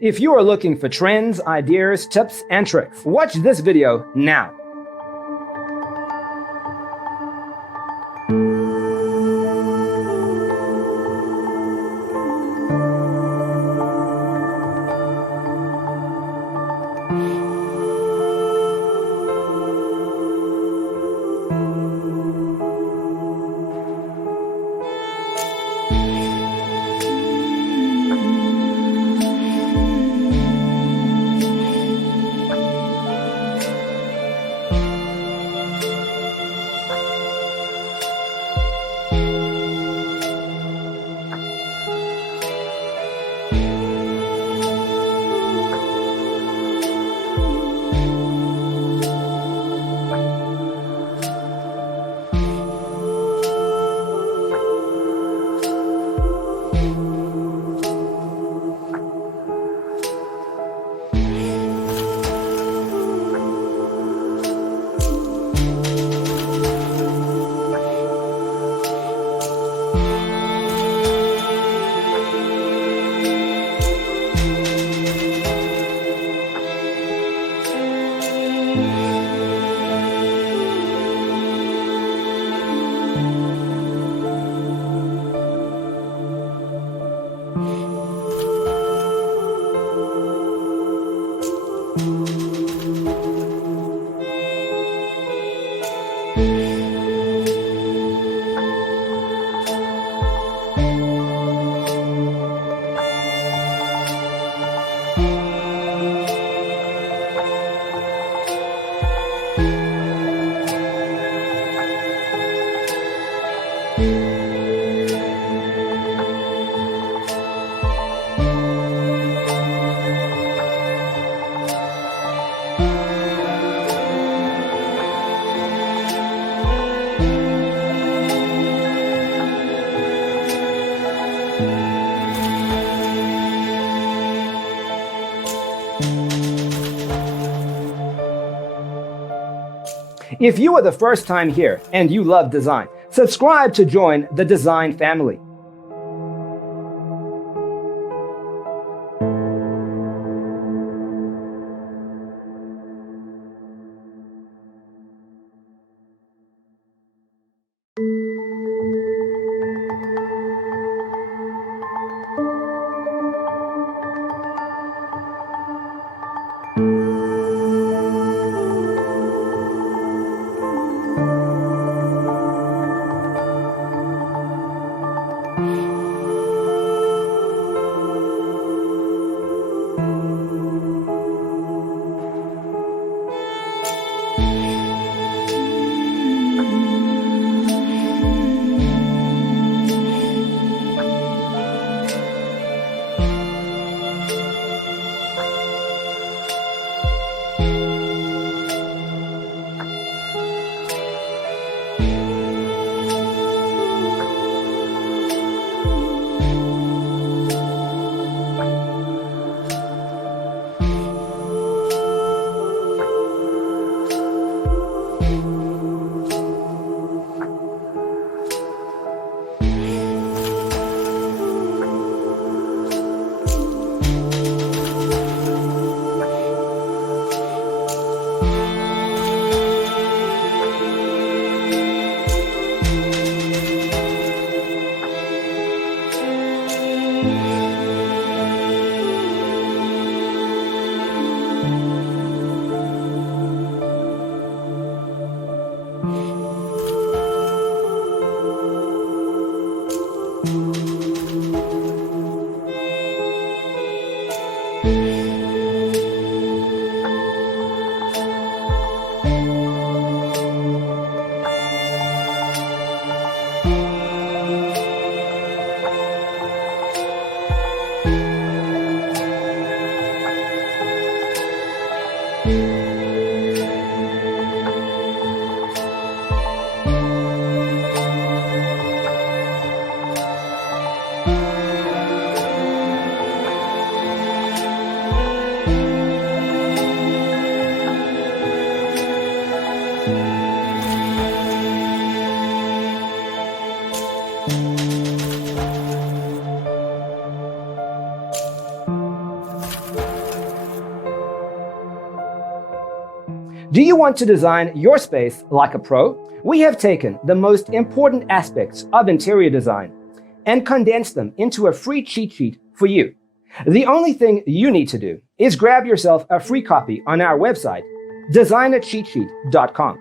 If you are looking for trends, ideas, tips, and tricks, watch this video now. If you are the first time here and you love design, subscribe to join the design family. Do you want to design your space like a pro? We have taken the most important aspects of interior design and condensed them into a free cheat sheet for you. The only thing you need to do is grab yourself a free copy on our website, designercheatsheet.com.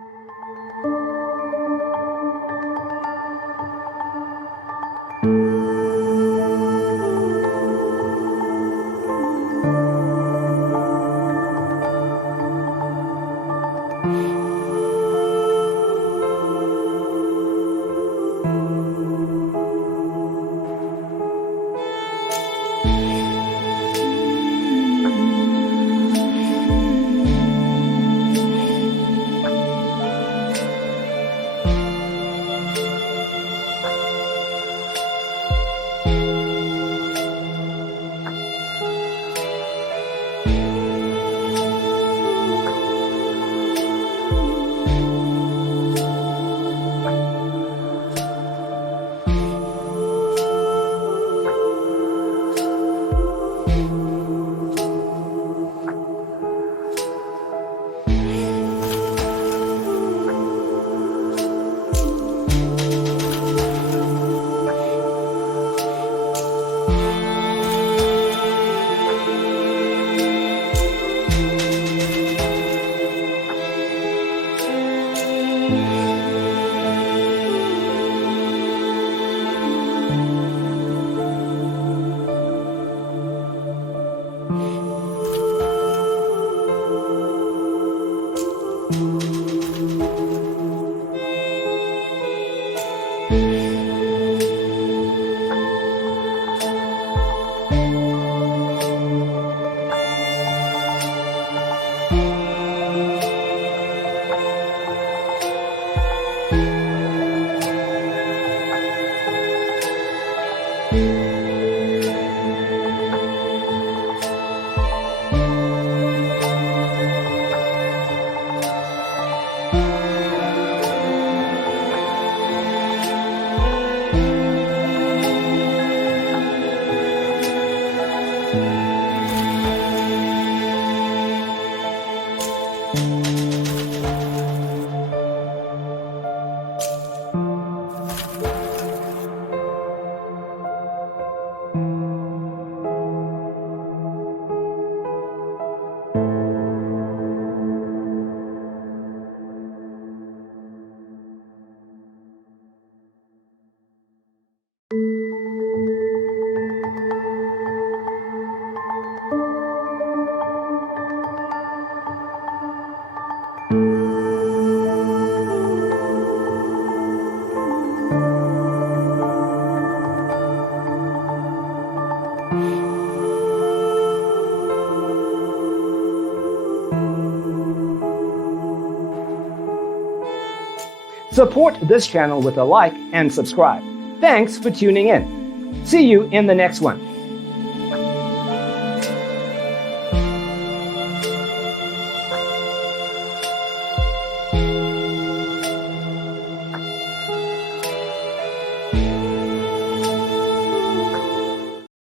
Support this channel with a like and subscribe. Thanks for tuning in. See you in the next one.